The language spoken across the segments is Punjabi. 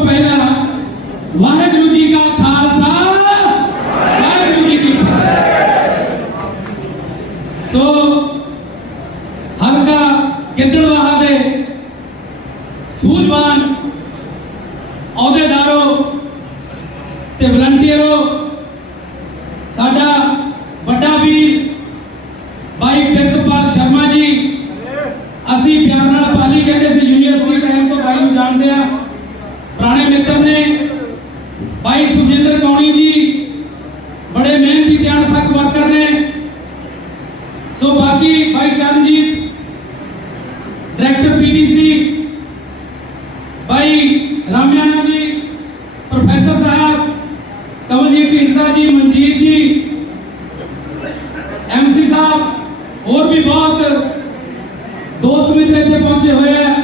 ਤੋਂ ਪਹਿਲਾਂ ਵਾਹਿਗੁਰੂ ਜੀ ਕਾ ਖਾਲਸਾ, ਵਾਹਿਗੁਰੂ ਜੀ ਕੀ ਫਤਿਹ। ਸੋ, ਹਲਕਾ ਗਿੱਦੜਵਾਹਾ ਦੇ ਸੂਝਵਾਨ ਅਹੁਦੇਦਾਰੋ ਤੇ ਵਲੰਟੀਅਰੋ ਸਾਡਾ ਵੱਡਾ ਵੀਰ ਭਾਈ ਪ੍ਰਿਤਪਾਲ ਸ਼ਰਮਾ ਜੀ ਅਸੀਂ ਪਿਆਰ ਨਾਲ ਪਾਲੀ ਕਹਿੰਦੇ ਸੀ ਯੂਨੀਵਰਸਿਟੀ ਟਾਈਮ ਤੋਂ ਭਾਈ ਨੂੰ ਜਾਣਦੇ ਆ ਪੁਰਾਣੇ ਮਿੱਤਰ ਨੇ ਭਾਈ ਸੁਖਜਿੰਦਰ ਕੌਣੀ ਜੀ ਬੜੇ ਮਿਹਨਤੀ ਤੇ ਅਣਥੱਕ ਵਰਕਰ ਨੇ ਸੋ ਬਾਕੀ ਭਾਈ ਚਰਨਜੀਤ ਡਾਇਰੈਕਟਰ ਪੀਡੀਸੀ ਭਾਈ ਰਾਮਿਆਣਾ ਜੀ, ਪ੍ਰੋਫੈਸਰ ਸਾਹਿਬ, ਕਮਲਜੀਤ ਢੀਂਡਸਾ ਜੀ, ਮਨਜੀਤ ਜੀ ਐਮਸੀ ਸਾਹਿਬ, ਹੋਰ ਵੀ ਬਹੁਤ ਦੋਸਤ ਮਿੱਤਰ ਇੱਥੇ ਪਹੁੰਚੇ ਹੋਏ ਆ,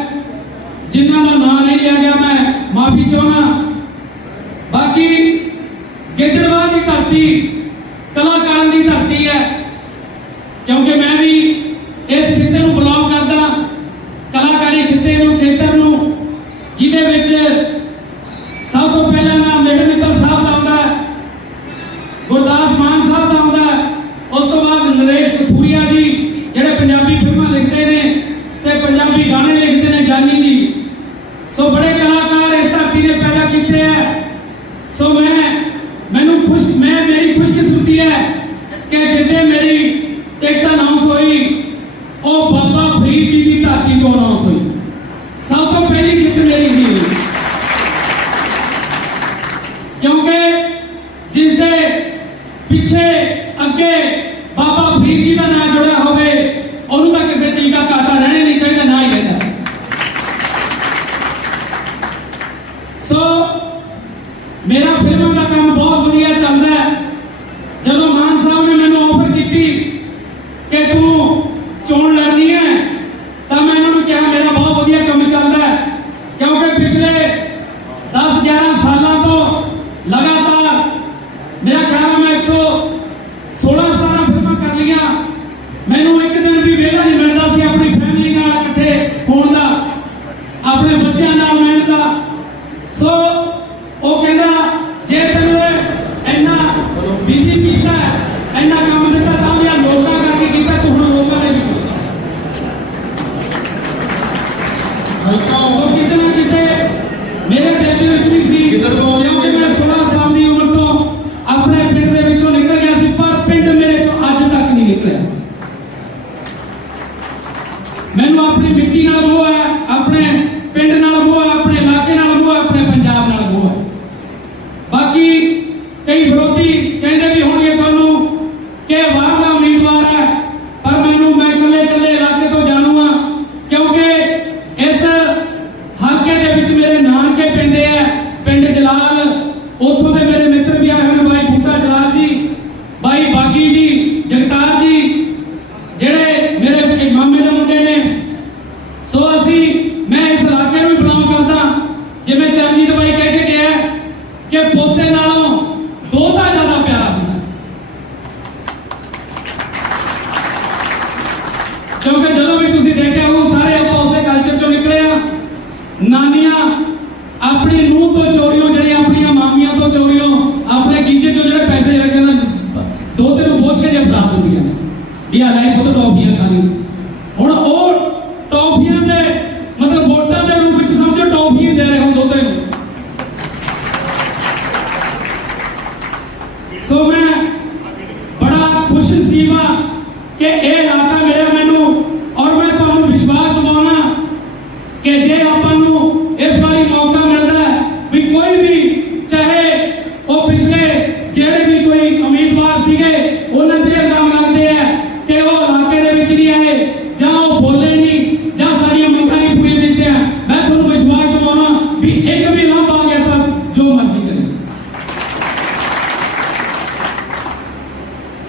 ਜਿਨ੍ਹਾਂ ਦਾ ਨਾਮ ਨਹੀਂ ਲਿਆ ਗਿਆ ਮੈਂ, ਮਾਫੀ ਚਾਹੁੰਦਾ। ਬਾਕੀ ਗਿੱਦੜਵਾਹ ਦੀ ਧਰਤੀ ਕਲਾਕਾਰਾਂ ਦੀ ਧਰਤੀ ਹੈ, ਕਿਉਂਕਿ ਮੈਂ ਵੀ ਇਸ ਖਿੱਤੇ ਨੂੰ ਬਿਲੋਂਗ ਕਰਦਾ ਕਲਾਕਾਰੀ ਖਿੱਤੇ ਨੂੰ ਖੇਤਰ ਨੂੰ ਜਿਹਦੇ ਵਿੱਚ ਸਭ ਤੋਂ ਪਹਿਲਾਂ ਨਾਮ ਮੇਰੇ ਮਿੱਤਰ ਸਾਹਿਬ ਦਾ ਆਉਂਦਾ ਹੈ ਗੁਰਦਾਸ ਮਾਨ ਸਾਹਿਬ ਦਾ ਆਉਂਦਾ ਹੈ ਉਸ ਤੋਂ ਬਾਅਦ ਨਰੇਸ਼ ਕਥੂਰੀਆ ਜੀ ਜਿਹੜੇ ਪੰਜਾਬੀ ਫਿਲਮਾਂ ਲਿਖਦੇ ਨੇ ਤੇ ਪੰਜਾਬੀ ਗਾਣੇ ਲਿਖਦੇ ਨੇ ਜਾਨੀ ਜੀ ਸੋ ਬੜੇ ਕਲਾਕਾਰ ਇਸ ਧਰਤੀ ਨੇ ਪੈਦਾ ਕੀਤੇ ਹੈ ਸੋ ਮੈਂ ਮੈਨੂੰ ਖੁਸ਼ ਮੈਂ ਮੇਰੀ ਖੁਸ਼ਕਿਸਮਤੀ ਹੈ ਕਿ ਜਿੱਦੇ ਮੇਰੀ ਟਿਕਟ ਅਨਾਉਂਸ ਹੋਈ ਉਹ ਬਾਬਾ ਫਰੀਦ ਜੀ ਦੀ ਧਰਤੀ ਤੋਂ ਅਨਾਉਂਸ ਹੋਈ ਸਭ ਤੋਂ ਪਹਿਲੀ ਟਿਕਟ ਮੇਰੀ ਹੀ ਕਿਉਂਕਿ ਜਿਸ ਦੇ ਪਿੱਛੇ ਅੱਗੇ ਬਾਬਾ ਫਰੀਦ ਜੀ ਦਾ ਨਾਮ ਜੁੜਿਆ ਹੋਵੇ ਉਹਨੂੰ ਤਾਂ ਕਿਸੇ ਚੀਜ਼ ਦਾ ਘਾਟਾ ਰਹਿਣਾ ਨਹੀਂ ਚਾਹੀਦਾ ਨਾ ਹੀ ਰਹਿੰਦਾ ਸੋ ਮੇਰਾ ਫਿਲਮਾਂ ਦਾ ਕੰਮ ਬਹੁਤ ਵਧੀਆ ਚੱਲਦਾ ਹੈ ਜਦੋਂ ਮਾਨ ਸਾਹਿਬ ਨੇ ਮੈਨੂੰ ਆਫਰ ਕੀਤੀ ਕਿ ਤੂੰ ਚੋਣ ਲੜਨੀ ਹੈ ਤਾਂ ਮੈਂ ਇਹਨਾਂ ਨੂੰ ਕਿਹਾ ਮੇਰਾ ਬਹੁਤ ਵਧੀਆ ਕੰਮ ਚੱਲਦਾ ਹੈ ਕਿਉਂਕਿ ਪਿਛਲੇ 10 11 ਸਾਲਾਂ ਤੋਂ ਲਗਾਤਾਰ ਮੇਰਾ ਖਿਆਲ ਹੈ ਮੈਂ 116 17 ਫਿਲਮਾਂ ਕਰ ਲੀਆਂ ਮੈਨੂੰ ਇੱਕ ਦਿਨ ਵੀ ਵਿਹਲਾ ਨਹੀਂ ਮਿਲਦਾ ਸੀ ਆਪਣੀ ਫੈਮਿਲੀ ਨਾਲ ਇਕੱਠੇ ਹੋਣ ਦਾ ਆਪਣੇ ਬੱਚਿਆਂ ਨਾਲ ਮਿਲਣ ਦਾ। ਸੋ ਉਹ ਕਹਿੰਦਾ ਜੇ ਤੈਨੂੰ ਇੰਨਾ ਬਿਜ਼ੀ ਕੀਤਾ ਇੰਨਾ ਕੰਮ ਦਿੱਤਾ ਤਾਂ ਵੀ ਆ ਲੋਕਾਂ ਕਰਕੇ ਕੀਤਾ ਤੂੰ ਹੁਣ ਲੋਕਾਂ ਨੇ ਵੀ ਪੁੱਛਿਆ ਸੋ ਕਿਤੇ ਨਾ ਕਿਤੇ ਮੇਰੇ ਦਿਲ ਦੇ ਵਿੱਚ ਵੀ ਸੀ ਕਿੱਧਰ ਤੋਂ? ਕਿਉਂਕਿ ਮੈਂ 16 ਸਾਲ ਦੀ ਉਮਰ ਤੋਂ ਆਪਣੇ ਪਿੰਡ ਦੇ ਵਿੱਚੋਂ ਨਿਕਲ ਗਿਆ ਸੀ ਪਰ ਪਿੰਡ ਮੇਰੇ ਚੋਂ ਅੱਜ ਤੱਕ ਨਹੀਂ ਨਿਕਲਿਆ। ਮੈਨੂੰ ਆਪਣੀ ਮਿੱਟੀ ਨਾਲ ਮੋਹ ਹੈ ਆਪਣੇ ਪਿੰਡ ਨਾਲ ਮੋਹ ਹੈ ਆਪਣੇ ਇਲਾਕੇ ਨਾਲ ਮੋਹ ਹੈ ਆਪਣੇ ਪੰਜਾਬ ਨਾਲ ਮੋਹ ਹੈ ਬਾਕੀ ਕਈ ਵਿਰੋਧੀ ਕਹਿੰਦੇ ਵੀ ਹੋਣਗੇ ਤੁਹਾਨੂੰ ਕਿ ਬਾਹਰਲਾ ਉਮੀਦਵਾਰ ਹੈ ਪਰ ਮੈਨੂੰ ਮੈਂ ਇਕੱਲੇ ਇਕੱਲੇ ਇਲਾਕੇ ਤੋਂ ਜਾਣੂਗਾ ਕਿਉਂਕਿ ਇਸ ਹਲਕੇ ਦੇ ਵਿੱਚ ਮੇਰੇ ਨਾਨਕੇ ਪੈਂਦੇ ਆ ਪਿੰਡ ਜਲਾਲ ਉੱਥੋਂ ਦੇ ਮੇਰੇ ਮਿੱਤਰ ਵੀ ਆਏ ਹਨ ਬਾਈ ਬੂਟਾ ਜਲਾਲ ਜੀ ਬਾਈ ਬਾਗੀ ਜੀ ਜਗਤਾਰ ਜੀ ਜਿਹੜੇ ਮੇਰੇ ਮਾਮੇ ਦੇ ਮੁੰਡੇ ਨੇ ਸੋ ਅਸੀਂ ਮੈਂ ਇਸ ਇਲਾਕੇ ਨੂੰ ਬਿਲੋਂਗ ਕਰਦਾ ਜਿਵੇਂ ਚਰਨਜੀਤ ਬਾਈ ਕਹਿ ਕੇ ਗਿਆ ਕਿ ਪੋਤੇ ਨਾਲੋਂ ਦੋਤਾ ਜ਼ਿਆਦਾ ਪਿਆਰਾ ਹੁੰਦਾ ਕਿਉਂਕਿ ਜਦੋਂ ਵੀ ਤੁਸੀਂ ਦੇਖਿਆ ਉਹ ਸਾਰੇ ਆਪਾਂ ਉਸੇ ਕਲਚਰ ਚੋਂ ਨਿਕਲੇ ਆ। ਨਾਨੀਆਂ, ਆਪਣੇ ਨੂੰਹ ਤੋਂ ਚੋਰੀਆਂ ਜਿਹੜੀਆਂ ਆਪਣੀਆਂ ਮਾਮੀਆਂ ਤੋਂ ਚੋਰੀਆਂ ਆਪਣੇ ਗੀਜੇ ਤੋਂ ਜਿਹੜੇ ਪੈਸੇ ਲੱਗੇ ਨਾ, ਦੋ ਤਿੰਨ ਬੋਝ ਕੇ ਜੇ ਬਤਾ ਦਿੰਦੀਆਂ ਨੇ। ਵੀ ਆ ਪੁੱਤ ਟੌਫੀਆਂ ਖਾ ਹੁਣ ਉਹ ਟੌਫੀਆਂ ਦੇ, ਮਤਲਬ ਵੋਟਾਂ ਦੇ ਰੂਪ ਵਿੱਚ ਸਮਝੋ ਟੌਫੀਆਂ ਦੇ ਰਹੇ ਹੋ ਦੋਤੇ ਨੂੰ ਸੋ ਮੈਂ ਬੜਾ ਖੁਸ਼ ਨਸੀਬ ਹਾਂ ਕਿ ਇਹ ਇਲਾਕਾ ਮੇਰੇ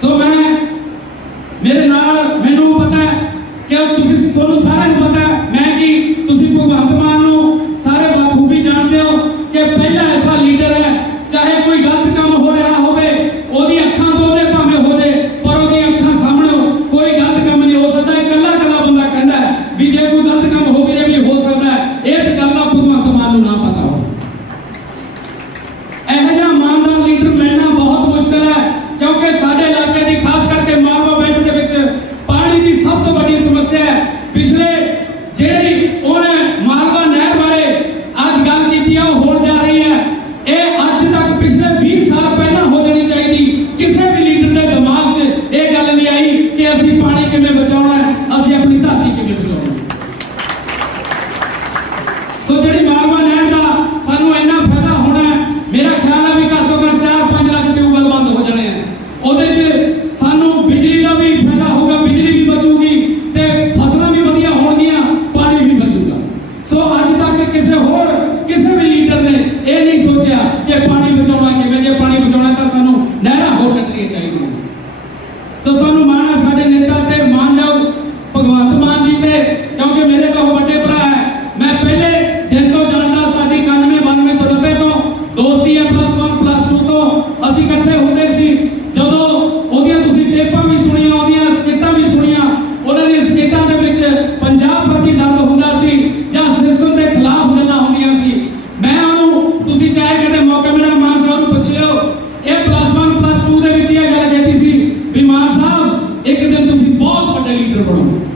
ਸੋ ਮੈਂ, ਮੇਰੇ ਨਾਲ ਮੈਨੂੰ ਪਤਾ ਹੈ ਕਿ ਤੁਸੀਂ, ਤੁਹਾਨੂੰ ਸਾਰਿਆਂ ਨੂੰ ਪਤਾ ਹੈ ਮੈਂ ਕਿ, ਤੁਸੀਂ ਭਗਵੰਤ ਇੱਕ ਦਿਨ ਤੁਸੀਂ ਬਹੁਤ ਵੱਡੇ ਲੀਡਰ ਬਣੋਗੇ।